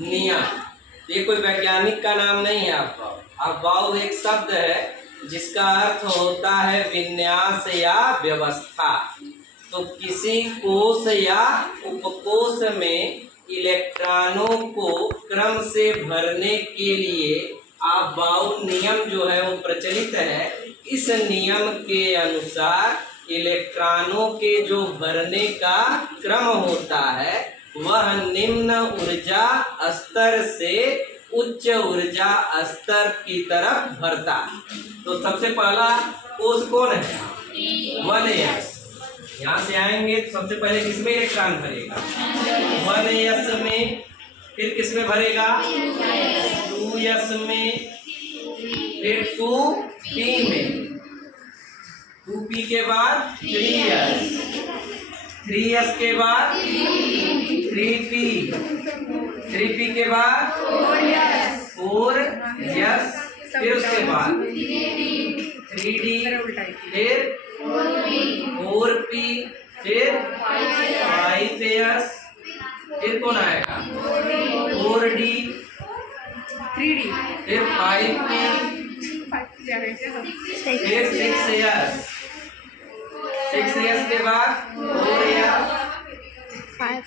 नियम। ये कोई वैज्ञानिक का नाम नहीं है अफवाह। अफवाह एक शब्द है जिसका अर्थ होता है विन्यास या व्यवस्था। तो किसी कोश या उपकोश में इलेक्ट्रॉनों को क्रम से भरने के लिए अफवाह नियम जो है वो प्रचलित है। इस नियम के अनुसार इलेक्ट्रॉनों के जो भरने का क्रम होता है वह निम्न ऊर्जा स्तर से उच्च ऊर्जा स्तर की तरफ भरता है। तो सबसे पहला कोश कौन है? 1s। यहाँ से आएंगे तो सबसे पहले किसमें इलेक्ट्रॉन भरेगा? 1s में। फिर किसमें भरेगा? 2s में। फिर 2p में। 2p के बाद 3s। 3s के बाद 3p। 3p के बाद 4s। फिर उसके बाद 3d। फिर 4p। फिर 5s। फिर कौन आएगा? 4d। 3D। फिर 5p। फिर 6s। 6s के बाद 4f।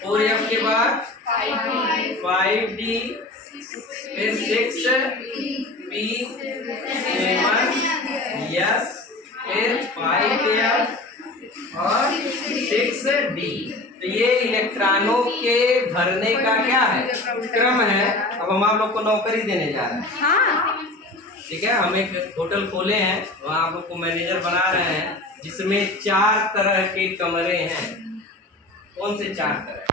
4f के बाद 5d। फिर 6p। 7s। फिर 5f और 6d। तो ये इलेक्ट्रॉनों के भरने का क्या है? क्रम है। अब हम आप लोग को नौकरी देने जा रहे हैं। हाँ। ठीक है, हम एक होटल खोले हैं, वहाँ आप लोग को मैनेजर बना रहे हैं, जिसमें 4 तरह के कमरे हैं। कौन से 4 तरह?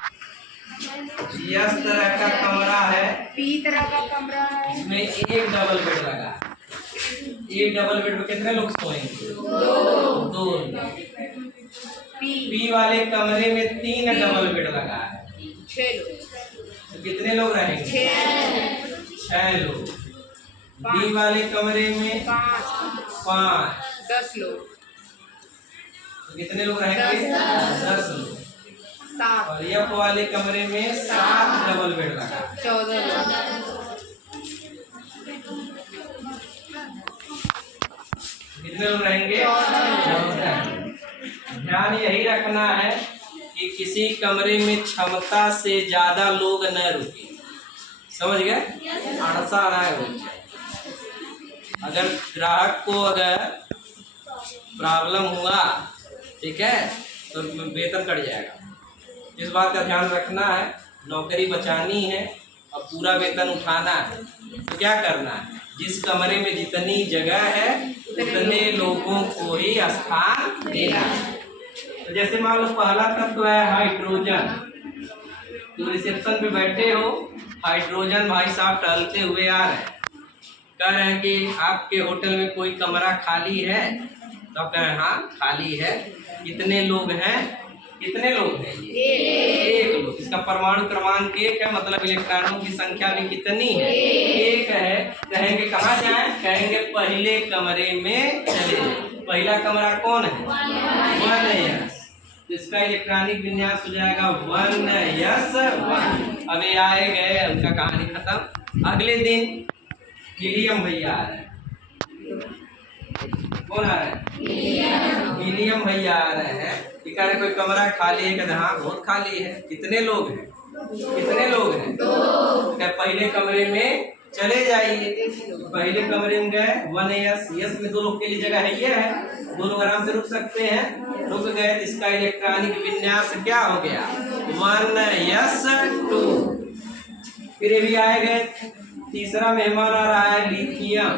S तरह का कमरा है। P तरह का कमरा है। इसमें एक डबल बेड लगा है। एक डबल बेड में कितने लोग सोएंगे? 2। P वाले कमरे में 3 डबल बेड लगा है। 6 लोग। तो कितने लोग रहेंगे? 6 लोग। D वाले कमरे में 5। 10 लोग। तो कितने लोग रहेंगे? 10 लोग। 7। और F वाले कमरे में 7 डबल बेड लगा। 14 लोग। कितने लोग रहेंगे? 14। ध्यान यही रखना है कि किसी कमरे में क्षमता से ज्यादा लोग न रुके। समझ गए? अड़सा रहा है। अगर ग्राहक को अगर प्रॉब्लम हुआ, ठीक है, तो वेतन कट जाएगा। इस बात का ध्यान रखना है। नौकरी बचानी है और पूरा वेतन उठाना है। तो क्या करना है? जिस कमरे में जितनी जगह है उतने लोगों को ही स्थान देना है। तो जैसे मान लो पहला तत्व है हाइड्रोजन। तो रिसेप्शन पे बैठे हो, हाइड्रोजन भाई साहब टहलते हुए आ रहे हैं, कह रहे हैं कि आपके होटल में कोई कमरा खाली है? तो कह रहे हैं हाँ खाली है। कितने लोग हैं? कितने लोग हैं? एक लोग। इसका परमाणु क्रमांक 1 है, मतलब इलेक्ट्रॉनों की संख्या भी कितनी है? 1 है। कहेंगे कहाँ जाएं? कहेंगे पहले कमरे में चले जाएं। पहला कमरा कौन है? 1s। तो इसका इलेक्ट्रॉनिक विन्यास हो जाएगा 1s1। अब ये आए गए, उनका कहानी खत्म। अगले दिन हीलियम भैया आ रहे हैं। कौन आ रहे हैं? हीलियम भैया आ रहे हैं। कह रहे कोई कमरा खाली है? कहते हाँ बहुत खाली है। कितने लोग हैं? कितने लोग हैं? 2। क्या पहले कमरे में चले जाइए। पहले कमरे में गए 1s। यस में 2 लोग के लिए जगह है, ये है, 2 लोग आराम से रुक सकते हैं। रुक गए तो इसका इलेक्ट्रॉनिक विन्यास क्या हो गया? 1s2। फिर ये भी आए गए। तीसरा मेहमान आ रहा है लिथियम।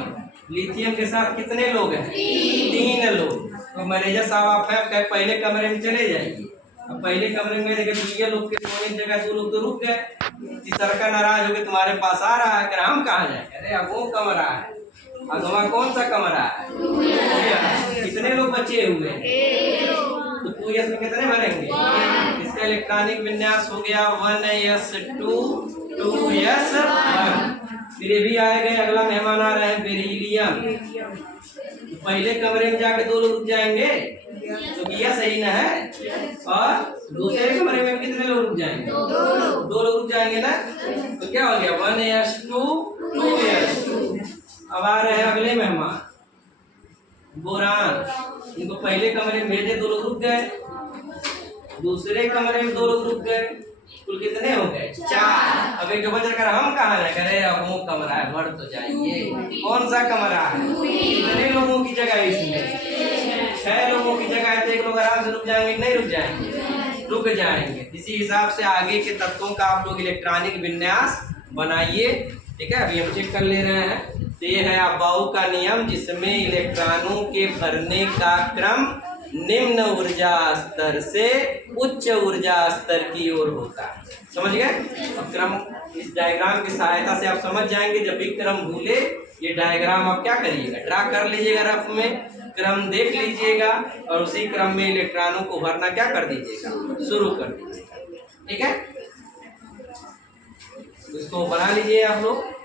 लिथियम के साथ कितने लोग हैं? 3 लोग। तो मैनेजर साहब आप है पहले कमरे में चले जाइए। अब पहले कमरे में देखिए 2 लोग के सोने की जगह 2 लोग तो रुक गए। तीसरा का नाराज होकर तुम्हारे पास आ रहा है, कह हम कहाँ जाए? अरे अब वो कमरा है। अगवा कौन सा कमरा है? कितने लोग बचे हुए? तो 2s में कितने भरेंगे? इसका इलेक्ट्रॉनिक विन्यास हो गया 1s2 2s1। फिर ये भी आए गए। अगला मेहमान आ रहे हैं बेरिलियम। पहले कमरे में जाके 2 लोग रुक जाएंगे तो भैया सही ना है। और दूसरे कमरे में कितने लोग रुक जाएंगे? 2 लोग रुक जाएंगे। जाएंगे ना, तो क्या हो गया 1s2 2s2। अब आ रहे हैं अगले मेहमान बोरान। इनको पहले कमरे में भेजे, 2 लोग रुक गए, दूसरे कमरे में 2 लोग रुक गए, कुल कितने हो गए 4। अब एक बच कर हम कहाँ रहे, करे अब वो कमरा है, बढ़ तो जाइए, कौन सा कमरा है, कितने लोगों की जगह इसमें 6 लोगों की जगह है, तो 1 लोग आराम से रुक जाएंगे, नहीं रुक जाएंगे, रुक जाएंगे। इसी हिसाब से आगे के तत्वों का आप लोग इलेक्ट्रॉनिक विन्यास बनाइए। ठीक है, अभी हम चेक कर ले रहे हैं। तो ये है अबाउ का नियम, जिसमें इलेक्ट्रॉनों के भरने का क्रम निम्न ऊर्जा स्तर से उच्च ऊर्जा स्तर की ओर होता है। समझ गए? अब क्रम इस डायग्राम की सहायता से आप समझ जाएंगे। जब भी क्रम भूले, ये डायग्राम आप क्या करिएगा, ड्रा कर लीजिएगा रफ में, क्रम देख लीजिएगा और उसी क्रम में इलेक्ट्रॉनों को भरना क्या कर दीजिएगा, शुरू कर दीजिएगा। ठीक है, इसको बना लीजिए आप लोग।